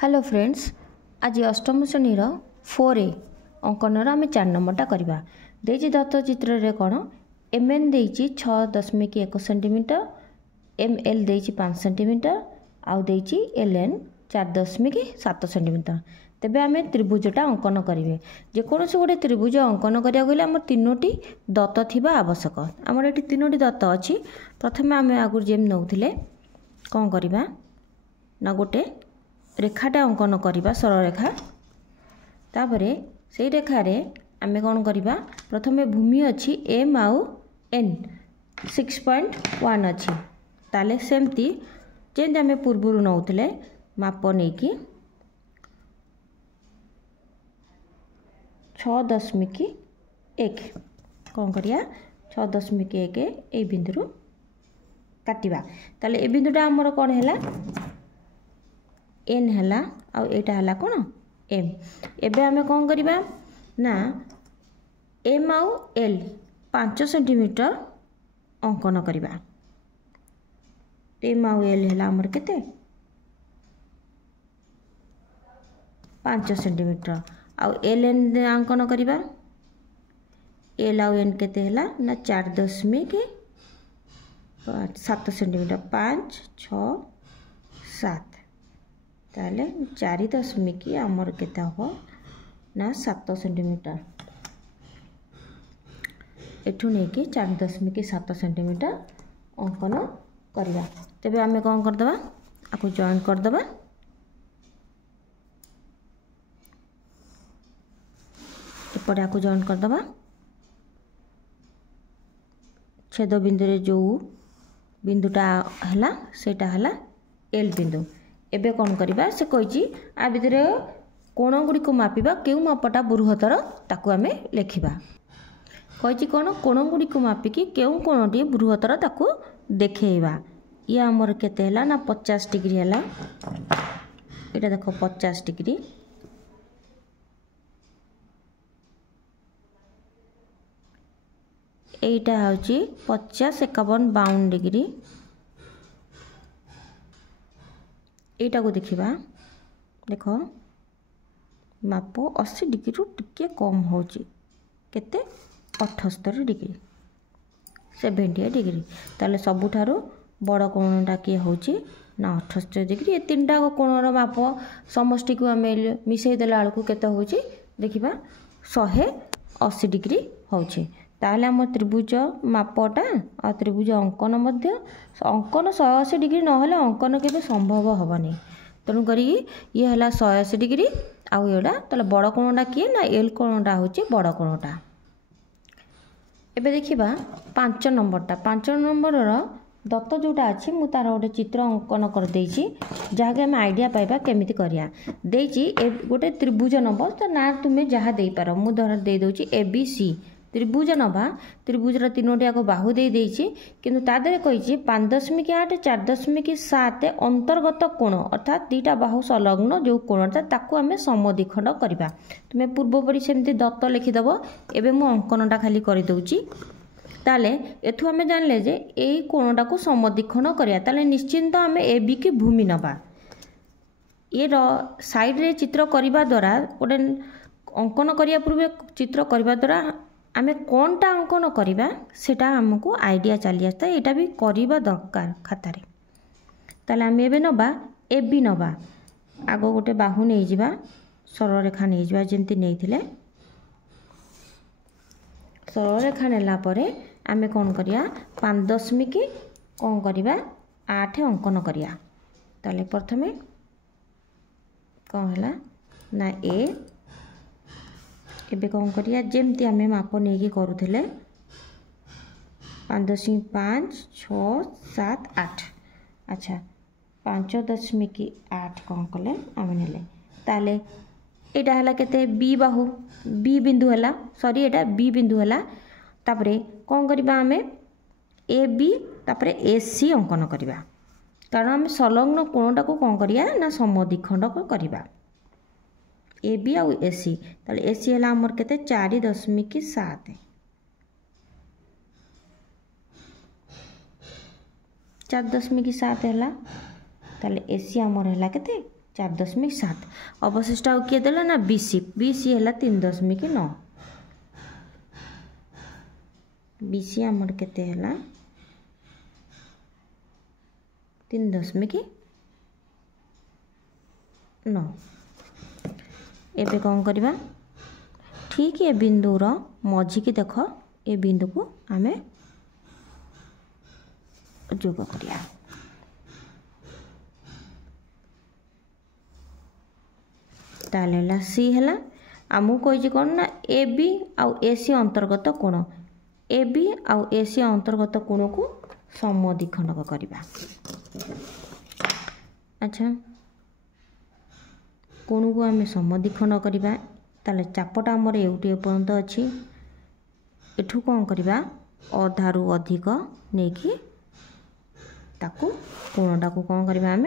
Hello friends, आज अष्टम श्रेणी 4A अंकनर आम 4 नंबरटा करवा देजी दत्त चित्र रे कौन एम एन देची 6.1 सेंटीमीटर, एम एल देची 5 सेंटीमीटर आउ देची एल एन 4.7 सेंटीमीटर। तेबे आम त्रिभुजटा अंकन करेंगे। जेकोसी गोटे त्रिभुज अंकन करा गले आम 3टी दत्त थिबा आवश्यक। आमर ये 3टी दत्त अच्छी। प्रथम आम आगुरी जेम नौथिले कौन करवा ना गोटे रेखाटा अंकन करवा सरल रेखा। तापरे से रेखार आम कौन करवा प्रथम भूमि अच्छी एम आउ एन 6.1 अच्छी। ताले सेमती जेमती आम पूर्व नौथिले माप नहीं कि 6.1 कौन करिया 6.1 ए बिंदु काटिबा। ताले ए बिंदुटा आमर कौन है एन है आउ एटा है कौन एम। एबे आमे कौन करिबा ना एम आउ एल 5 सेंटीमीटर अंकन करिबा। एम आउ एल है आमर केते 5 सेंटीमीटर आउ एल एन अंकन करिबा। एल आउ एन केते है ना 4.7 सेंटीमीटर 5 6 7 ताले 4 आमर केता हो ना 7 सेंटीमीटर एठू नहीं कि 4.7 सेंटीमीटर अंकन करवा। तेबे आमे कौन करदबा आपको जॉइन करदबा। एपटे आपको जॉइन करदबा। छेद बिंदु रे जो बिंदुटा हला सेटा हला एल बिंदु। एबे कौन करवा से कही आ भितर कोण गुड़ी को मापिबा के मापटा बृहत्तर ताकू आमे लेखिबा। कही कौन कोण गुड़ी को मापिकी के कोणटी बृहत्तर ताकू देखेबा। ये आमर केते हला ना 50 डिग्री हला। एटा देखो 50 डिग्री। एटा होची 50 51 52 डिग्री। एटा को देखिबा देखो माप 80 डिग्री रु टिके कम होची केते 78 डिग्री 78 डिग्री। ताले सबुठारु बड़ कोणटा के होची ना 78 डिग्री। ए तीनटा कोणर माप समष्टि को आम मिसई देला बेलू केते होची देखिबा 180 डिग्री होची। ताले आम त्रिभुज मापटा आ त्रिभुज अंकन मध्य अंकन 180 डिग्री नहले अंकन केबे संभव हेनी। तेणु करी ये है 180 डिग्री आउ एटा ताले बड़ कोणटा किए ना एल कोणटा होची बड़ कोणटा। एबे देखिबा 5 नंबरटा 5 नंबर दत्त जोटा अच्छी मु तार गोटे चित्र अंकन कर देछि जहाँके आम आइडिया पाइबा केमिति करिया। देछि गोटे त्रिभुज नब तो ना तुमे जहाँ दे पार मु धर दे दोछि ए बी सी त्रिभुज नवा। त्रिभुजर 3टी आग बाहु दे देछि किंतु ता देहरे कहिछि 5.8 4.7 अंतर्गत कोण अर्थात 2टा बाहु संलग्न जो कोणटा ताकू आमे समद्विखंड करबा। तुमे पूर्व परि सेमति दत्त लिखिदबो। एबे मु अंकनटा खाली करि दउछि। ताले एथु आमे जानले जे एई कोणटा को समद्विखंड करिया। ताले निश्चिंत आमे ए बी की भूमि नबा। ये साइड रे चित्र करबा द्वारा गोटे अंकन करिया पूर्व चित्र करबा द्वारा आमे कोनटा अंकन करबा सेटा हमको आइडिया चली आस्ता। एटा भी करबा दरकार खाता रे। ताले आमे एबे नबा ए बी नबा। आगो गोटे बाहु नै जिबा सरल रेखा नै जिबा जेंति नैथिले। सरल रेखा नेला परे आमे कोन करिया 5 कोन करबा 8 अंकन करिया। ताले प्रथमे कोन हला ना ए एबे कौन करिया जेमती आमे माप नहीं कि करूथिले 5.5 6 7 8 अच्छा 5.8 कौन कले आमे नेले। ताले एटा हला केते बी बाहु बी बिंदु हला सॉरी एटा बी बिंदु हला। तापरे कौन करिबा आमे ए बी तापरे ए सी अंकन करिबा कारण आमे संलग्न कोणटा को कौन करिया ना समद्विखंड को करिबा ए बी आउ ए सी। ताले ए सी है आमर केते 4.7 4.7 है ताले ए सी आमर है केते 4.7 अवशिष्ट आउ किए देला ना BC BC है 3.9 BC आमर केते है 3.9 एबे कौन करवा ठीक ये बिंदुर मझी की देख ए बिंदु को आमे जोग करिया तालेला सी है आमु कही कौन ना ए बी आउ ए सी अंतर्गत कोण ए बी आउ ए सी अंतर्गत कोण को समद्विखंडक करवा अच्छा कोण को आम समद्विखंड करवा ताले चापटा आमर एउटे पर्यंत अच्छी एठू कौन करवा अधारू अधिक नहीं कि ताकू कोणटा को कौन करवा आम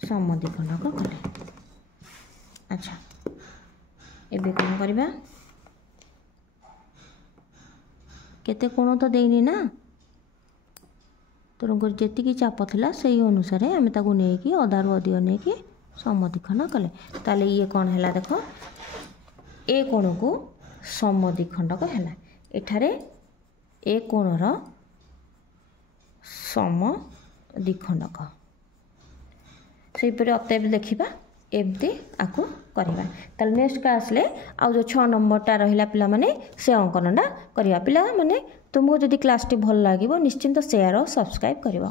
समद्विखंडक कले अच्छा एबे कौन करवा केते कोण तो देनी ना तेणुकर जी चाप थिला से अनुसार आम ताकू नहीं कि अधारू अधिक नहीं कि समद्विखंड कले ताले ये कौन है देख ए कोण को समद्विखंडक है एठारे ए कोणर समद्विखंडक से अतएव देखा एमती आपको करवा ताले नेक्स्ट क्लास ले आउ जो 6 नंबरटा रहिला पिला माने से अंकनटा करवा पिला माने तुमको जदि क्लास टी भल लागिवो निश्चिंत शेयर और सब्सक्राइब करिवो।